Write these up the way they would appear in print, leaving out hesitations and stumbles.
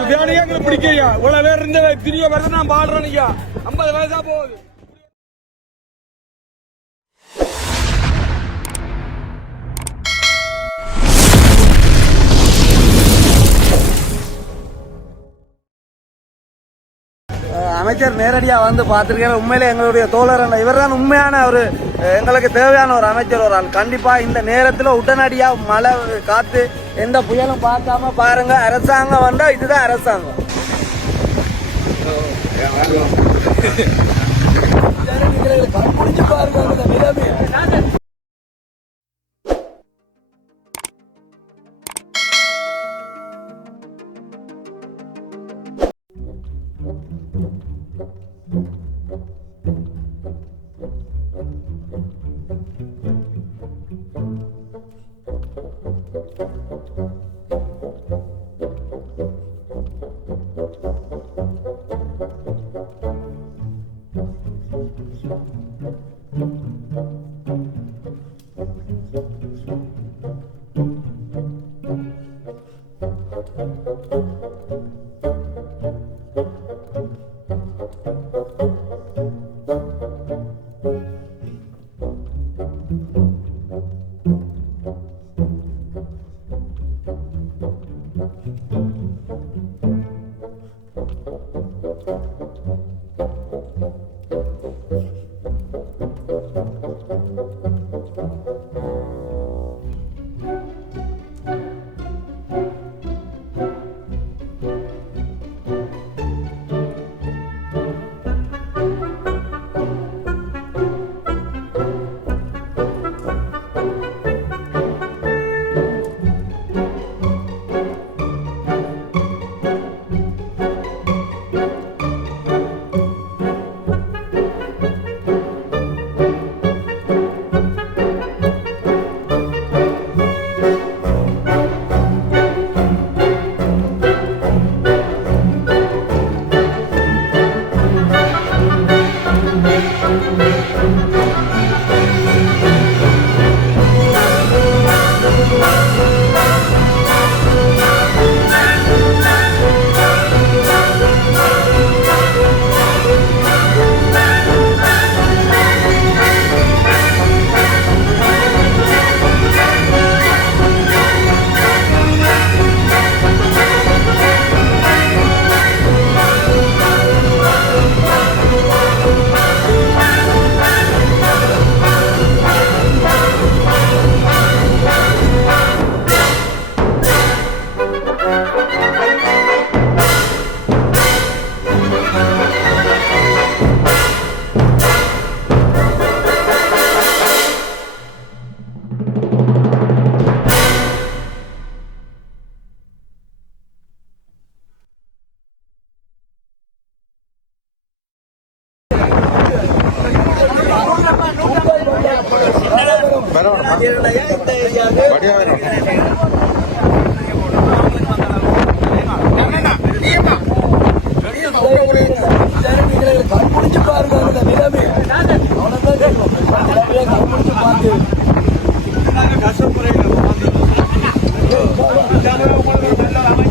உதயானியாங்களுக்கு பிடிக்கையா இவ்வளவு பேர் இருந்த திரிய வருது நான் பாடுறேன்யா 50 வயசா போகுது. அமைச்சர் நேரடியாக வந்து பார்த்துருக்கேன். உண்மையிலே எங்களுடைய தோழர் இவர் தான் உண்மையான ஒரு எங்களுக்கு தேவையான ஒரு அமைச்சர் ஒரு ஆள். கண்டிப்பாக இந்த நேரத்தில் உடனடியாக மழை காற்று எந்த புயலும் பார்க்காம பாருங்க. அரசாங்கம் வந்தால் இதுதான் அரசாங்கம்.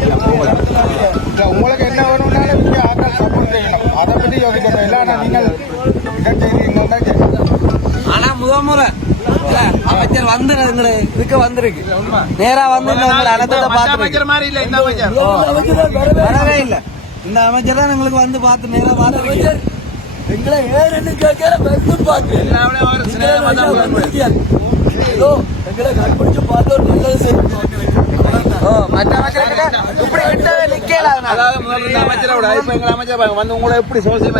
பாருங்க. உங்களுக்கு என்ன வேணும்னாலும் நீங்க ஆக்கள் சப்போர்ட் செய்யணும். அதை பத்தி யோசிக்கணும். இல்லைன்னா நீங்கள் ஆனா முறை அமைச்சர் வந்து இதுக்கு வந்திருக்கு. நேரா வந்து வரவே இல்ல. இந்த அமைச்சர் தான் எங்களுக்கு வந்து பார்த்து நேரா பார்த்து எங்களை ஏன்னு கேட்கிற எங்களை கண்டுபிடிச்சு பார்த்து ஒரு நல்லது செய்யணும். வந்து உங்களை எப்படி சோசியம்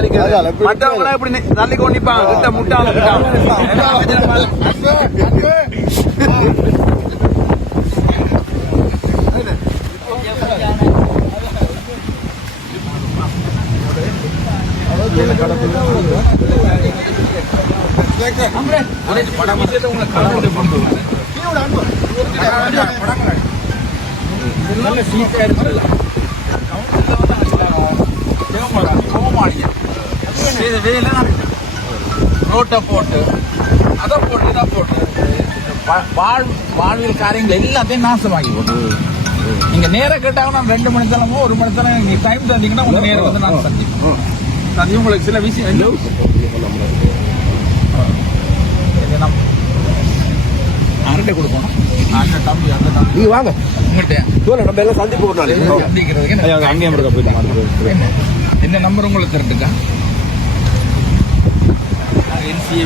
மற்றவங்க எப்படி தள்ளி கொண்டிப்பாங்க முட்டாங்க. நல்ல சீட்டா இருக்குல்ல ரோட்டை போட்டு அதை போட்டு இதை போட்டு வாழ்வியல் காரியங்கள் எல்லாத்தையும் நாசமாகி போட்டு நீங்க நேரம் கேட்டாங்க நான் 2 மணி நேரமோ 1 மணி நேரம் நீங்க டைம் தந்தீங்கன்னா உங்க நேரம் வந்து நான் சந்திப்போம். அது உங்களுக்கு சில விஷயம் அரட்டை கொடுக்கணும். அந்த தம்பி நீங்க வாங்க உங்கள்கிட்ட நம்ம எல்லாம் சந்திப்பு ஒரு நாள் சந்திக்கிறதுக்கு அங்கேயும் இருக்க போயிட்டு என்ன நம்பர் உங்களுக்கு திரட்டுக்கா NCA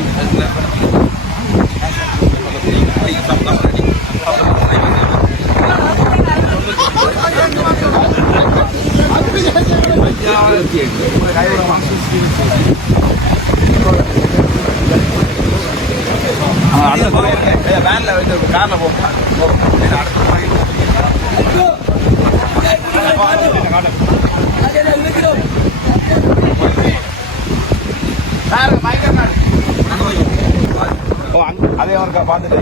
வேன்ல வச்சு கார்ல போகும் அதே அவருக்கா பார்த்துட்டு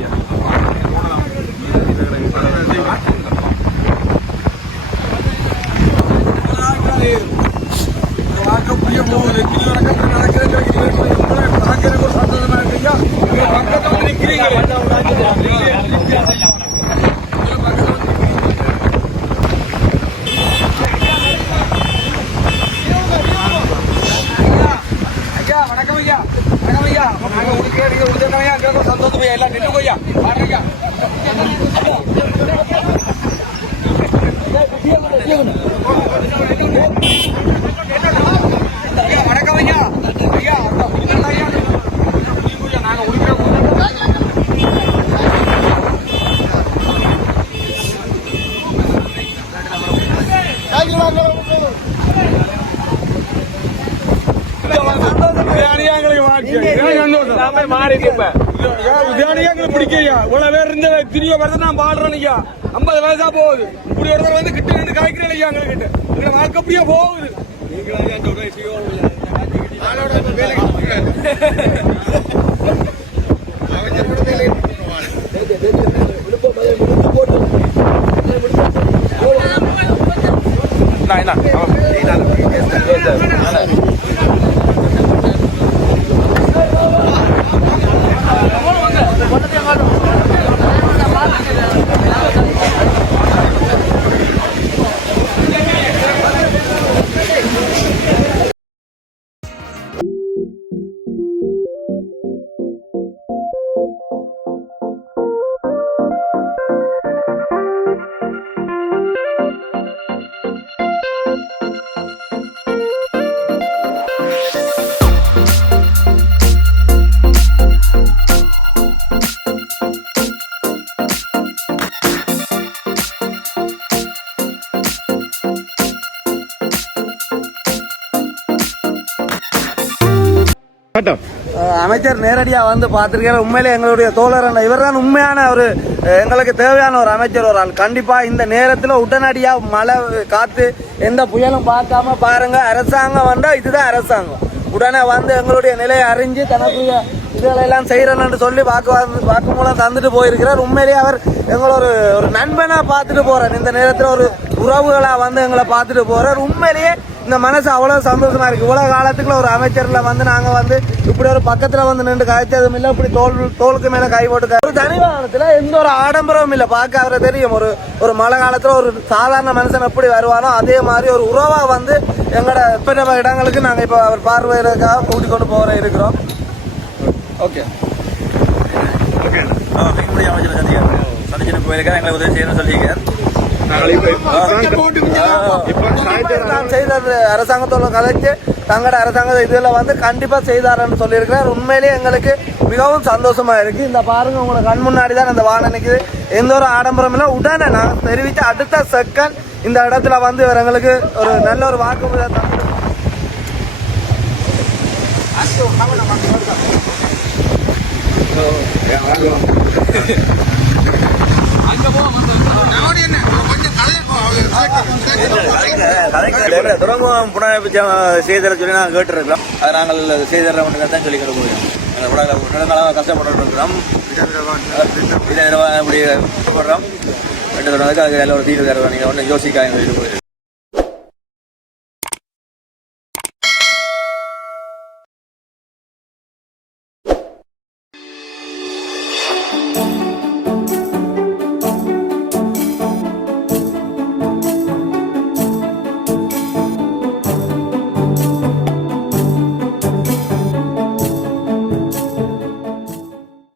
சந்தோஷம் எல்லாம் நின்று போய்யா பாருங்க வணக்கம் ஐயா ஐயா ஐயா நாங்க பிடிக்கையா இவ்வளவு பேர் இருந்த திரிய வருது நான் பாடுறேன் ஐயா 50 வயசா போகுது இப்படி ஒருத்தர் வந்து கிட்ட நின்று காய்க்கிறேன் ஐயா எங்ககிட்ட எங்க வாழ்க்கை அப்படியே போகுது அமைச்சர் நேரடியா வந்து பார்த்திருக்காரு. உண்மையிலே எங்களுடைய தோழர் இவர் தான் உண்மையான ஒரு எங்களுக்கு தேவையான ஒரு அமைச்சர் ஒரு ஆள். கண்டிப்பா இந்த நேரத்தில் உடனடியா மழை காத்து எந்த புயலும் பார்க்காம பாருங்க, அரசாங்கம் வந்தா இதுதான் அரசாங்கம். உடனே வந்து எங்களுடைய நிலையை அறிஞ்சு தனக்குரிய இதுகளெல்லாம் செய்யறேன்னு சொல்லி வாக்குமூலம் தந்துட்டு போயிருக்கிறார். உண்மையிலேயே அவர் எங்களை ஒரு நண்பனா பார்த்துட்டு போறார். இந்த நேரத்தில் ஒரு உறவுகளா வந்து எங்களை பார்த்துட்டு போறார். உண்மையிலேயே இந்த மனசு அவ்வளவு சந்தோஷமா இருக்கு. இவ்வளவு காலத்துக்குள்ள ஒரு அமைச்சர்ல வந்து நாங்க வந்து இப்படி ஒரு பக்கத்துல வந்து நின்று காய்ச்சதும் இல்ல, இப்படி தோலுக்கு மேல கை போட்டு ஒரு தனி வாகனத்துல எந்த ஒரு ஆடம்பரமும் இல்ல. பார்க்க அவரை தெரியும், ஒரு மழை காலத்துல ஒரு சாதாரண மனுஷன் எப்படி வருவானோ அதே மாதிரி ஒரு உறவா வந்து எங்களோட எப்ப இடங்களுக்கு நாங்க இப்ப அவர் பார்வையிறதுக்காக கூட்டிக் கொண்டு போற இருக்கிறோம். ஓகே சந்திச்சு போயிருக்காரு, எங்களை உதவி செய்யணும்னு சொல்லியிருக்காரு. அரசாங்கத்தோட கதைச்சு தங்களோட அரசாங்க இதுல வந்து கண்டிப்பா செய்தாருன்னு சொல்லியிருக்கிறார். உண்மையிலேயே எங்களுக்கு மிகவும் சந்தோஷமா இருக்கு. இந்த பாருங்க, உங்களை கண் முன்னாடி தான் இந்த வாகனம் நிக்குது. எந்த ஒரு ஆடம்பரம் இல்லை. உடனே நான் தெரிவித்த அடுத்த செகண்ட் இந்த இடத்துல வந்து எங்களுக்கு ஒரு நல்ல ஒரு வாக்குமூலம் துறைமுகம் புனரமைப்பு செய்தர சொல்லி நாங்கள் கேட்டுருக்கிறோம். அதை நாங்கள் செய்தர தான் சொல்லி கொண்டு போகிறோம். நெடுங்காலம் கஷ்டப்பட்டு இருக்கிறோம். இப்படி கஷ்டப்படுறோம். அதுக்கு அதில் ஒரு தீர்வு தருவோம். நீங்கள் ஒன்றும் யோசிக்காங்க போயிருக்கு.